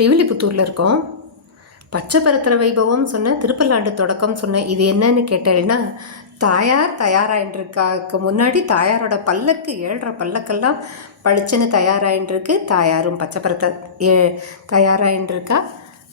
ஸ்ரீவில்லிபுத்தூரில் இருக்கோம். பச்சைப்பருத்திர வைபவம் சொன்ன, திருப்பல்லாண்டு தொடக்கம் சொன்னேன். இது என்னன்னு கேட்டேன்னா, தாயார் தயாராகின்றிருக்காக்கு முன்னாடி தாயாரோட பல்லக்கு 7.5 பல்லக்கெல்லாம் பளிச்சுன்னு தயாராகின்றிருக்கு. தாயாரும் பச்சைப்பருத்த தயாராகின்றிருக்கா.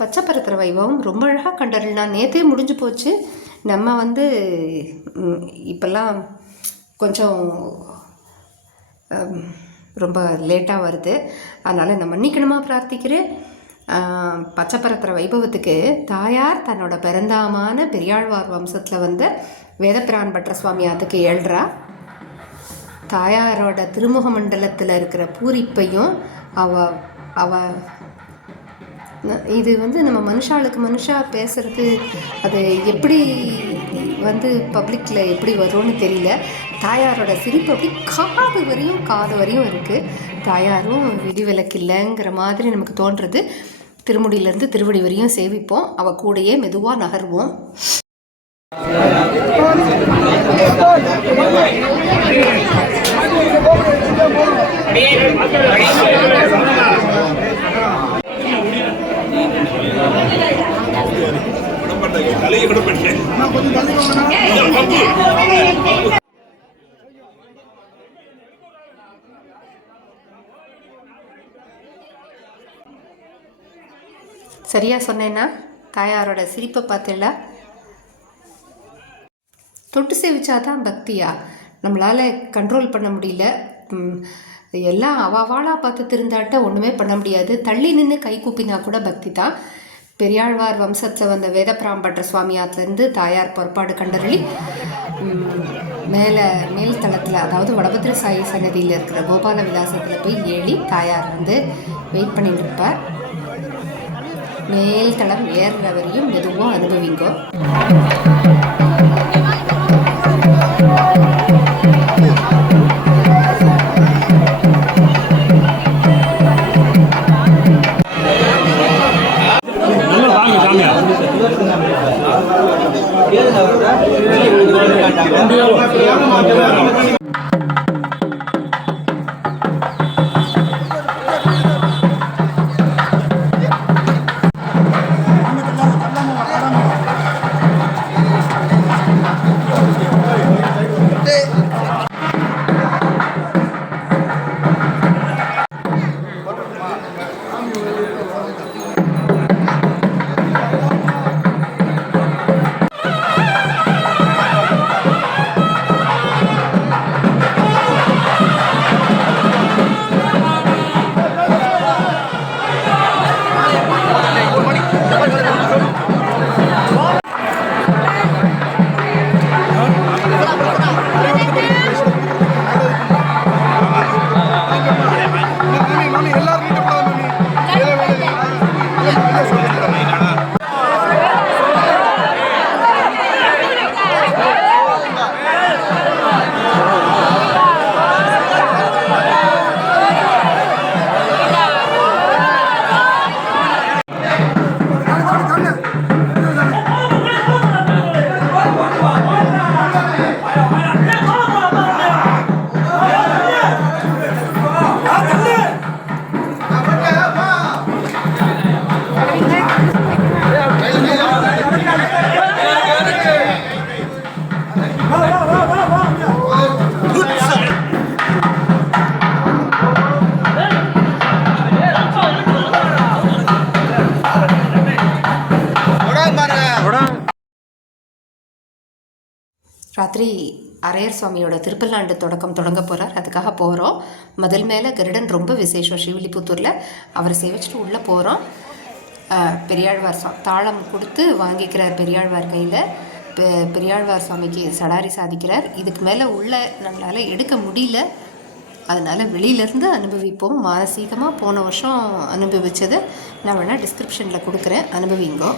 பச்சைப்பருத்திர வைபவம் ரொம்ப அழகாக கண்டறினா. நேற்றே முடிஞ்சு போச்சு. நம்ம இப்போல்லாம் கொஞ்சம் ரொம்ப லேட்டாக வருது. அதனால் நான் மன்னிக்கணுமா பிரார்த்திக்கிறேன். பச்சைப்பருத்திர வைபவத்துக்கு தாயார் தன்னோட பிறந்தாமான பெரியாழ்வார் வம்சத்தில் வந்த வேதப்பிரான் பட்ற சுவாமியாத்துக்கு ஏழ்றா. தாயாரோட திருமுக மண்டலத்தில் இருக்கிற பூரிப்பையும் அவ இது நம்ம மனுஷாளுக்கு மனுஷா பேசுகிறது அது எப்படி பப்ளிக்கில் எப்படி வரும்னு தெரியல. தாயாரோட சிரிப்பு அப்படி காது வரையும் இருக்குது. தாயாரும் விதிவிலக்கு இல்லைங்கிற மாதிரி நமக்கு தோன்றுறது. திருமுடியிலேருந்து திருவடி வரையும் சேவிப்போம். அவள் கூடையே மெதுவாக நகர்வோம். சரியா சொன்னேன்னா? தாயாரோட சிரிப்பை பார்த்தல. தொட்டு சேவிச்சாதான் பக்தியா? நம்மளால் கண்ட்ரோல் பண்ண முடியல. எல்லாம் அவாவாளாக பார்த்து திருந்தாட்ட ஒன்றுமே பண்ண முடியாது. தள்ளி நின்று கை கூப்பினா கூட பக்தி தான். பெரியாழ்வார் வம்சத்தில் வந்த வேதப்பிரான் பட்ற சுவாமியாத்துலேருந்து தாயார் பொறுப்பாடு கண்டறி மேல் தளத்தில், அதாவது வடபத்திர சாயி சன்னதியில் இருக்கிற கோபால விலாசத்தில் போய் ஏறி தாயார் வெயிட் பண்ணிட்டு இருப்பார். மேல் தளம் ஏறுற வரையும் மெதுவாக அனுபவிங்கோ. ராத்திரி அரையர் சுவாமியோட திருப்பல்லாண்டு தொடங்க போகிறார். அதுக்காக போகிறோம். முதல் மேலே கருடன் ரொம்ப விசேஷம் ஸ்ரீவில்லிபுத்தூரில். அவரை சேவிச்சுட்டு உள்ளே போகிறோம். பெரியாழ்வார் தாளம் கொடுத்து வாங்கிக்கிறார் பெரியாழ்வார் கையில். பெரியாழ்வார் சுவாமிக்கு சடாரி சாதிக்கிறார். இதுக்கு மேலே உள்ள நம்மளால் எடுக்க முடியல. அதனால் வெளியிலேருந்து அனுபவிப்போம். மானசீகமாக போன வருஷம் அனுபவித்ததை நான் வேணால் டிஸ்கிரிப்ஷனில் கொடுக்குறேன், அனுபவிங்கோ.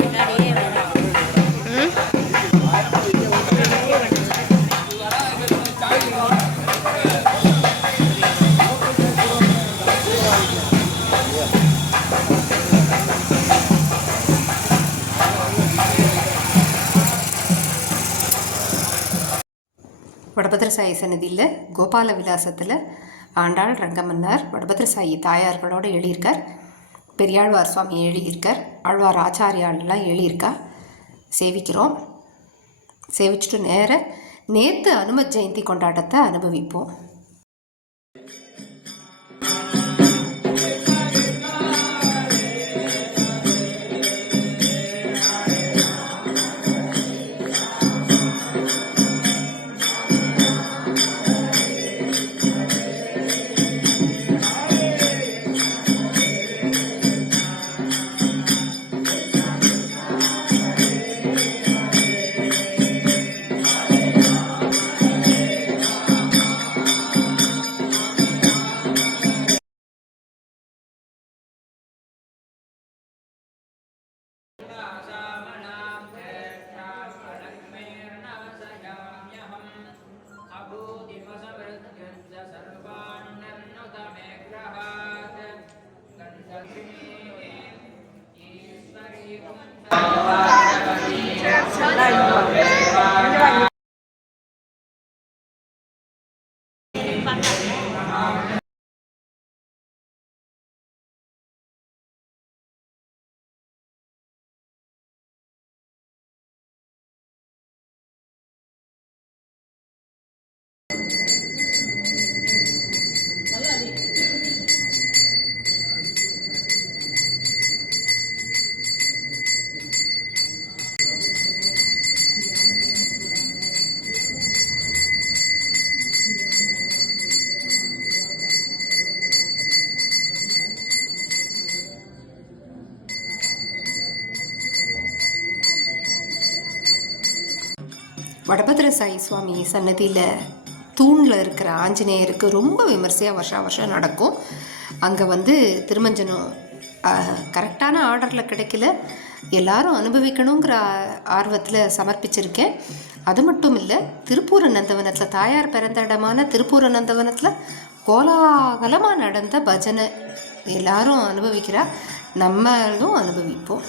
முன்னாடி வந்து வடபத்திர சாயி சன்னதியில் கோபால விலாசத்தில் ஆண்டாள் ரங்கமன்னார் வடபத்திர சாயி தாயார்களோடு எழுதியிருக்கார். பெரியாழ்வார் சுவாமி எழுதியிருக்கார். ஆழ்வார் ஆச்சாரியாலெலாம் எழுதியிருக்கா. சேவிக்கிறோம். சேவிச்சுட்டு நேற்று அனும ஜெயந்தி கொண்டாட்டத்தை அனுபவிப்போம். வடபத்திர சாயி சுவாமி சன்னதியில் தூணில் இருக்கிற ஆஞ்சநேயருக்கு ரொம்ப விமர்சையாக வருஷா வருஷம் நடக்கும். அங்கே வந்து திருமஞ்சனம் கரெக்டான ஆர்டரில் கிடைக்கல, எல்லாரும் அனுபவிக்கணுங்கிற ஆர்வத்தில் சமர்ப்பிச்சிருக்கேன். அது மட்டும் இல்லை, திருப்பூர நந்தவனத்தில் தாயார் பிறந்த இடமான திருப்பூர நந்தவனத்தில் கோலாகலமாக நடந்த பஜனை எல்லாரும் அனுபவிக்கிறா, நம்மளும் அனுபவிப்போம்.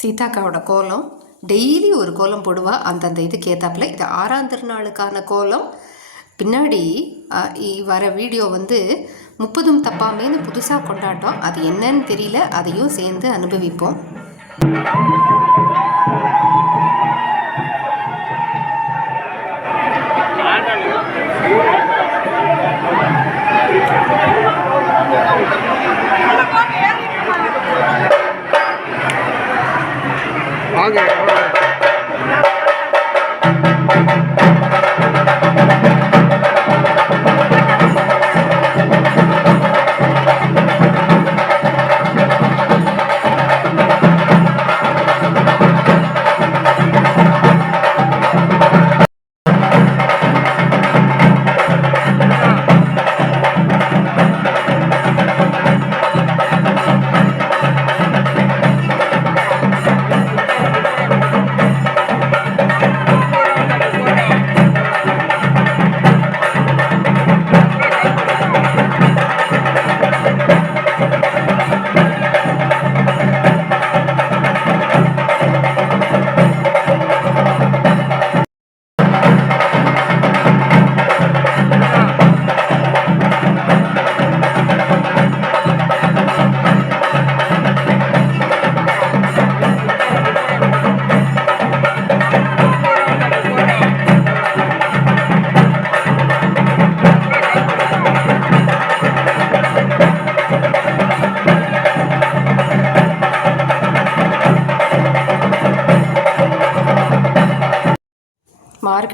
சீதாக்காவோட கோலம் டெய்லி ஒரு கோலம் போடுவாள் அந்தந்த இதுக்கு ஏற்றாப்புல. இது 6ஆம் திருநாளுக்கான கோலம். பின்னாடி வர வீடியோ வந்து 30ம் தப்பாமேன்னு புதுசாக கொண்டாட்டம், அது என்னன்னு தெரியல, அதையும் சேர்ந்து அனுபவிப்போம்.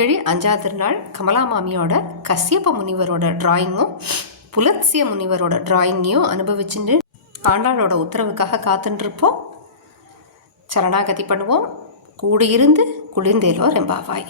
மார்கழி 5ஆவது நாள் கமலா மாமியோட கசியப்ப முனிவரோட டிராயிங்கும் புலத்சிய முனிவரோட டிராயிங்கையும் அனுபவிச்சுட்டு ஆண்டாளோட உத்தரவுக்காக காத்துட்டுருப்போம். சரணாகதி பண்ணுவோம். கூடியிருந்து குளிர்ந்தேலோ ரெம்பாவாய்.